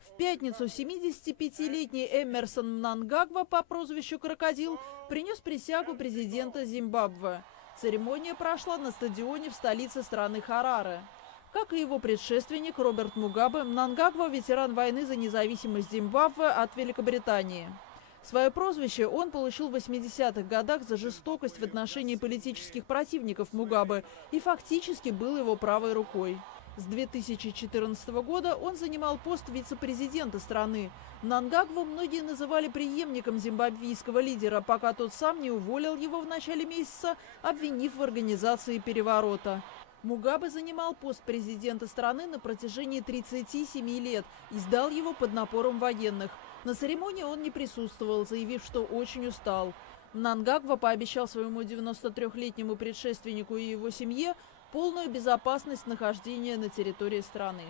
В пятницу 75-летний Эмерсон Мнангагва по прозвищу «Крокодил» принес присягу президента Зимбабве. Церемония прошла на стадионе в столице страны Хараре. Как и его предшественник Роберт Мугабе, Мнангагва – ветеран войны за независимость Зимбабве от Великобритании. Свое прозвище он получил в 80-х годах за жестокость в отношении политических противников Мугабе и фактически был его правой рукой. С 2014 года он занимал пост вице-президента страны. Мнангагву многие называли преемником зимбабвийского лидера, пока тот сам не уволил его в начале месяца, обвинив в организации переворота. Мугабе занимал пост президента страны на протяжении 37 лет и сдал его под напором военных. На церемонии он не присутствовал, заявив, что очень устал. Мнангагва пообещал своему 93-летнему предшественнику и его семье полную безопасность нахождения на территории страны.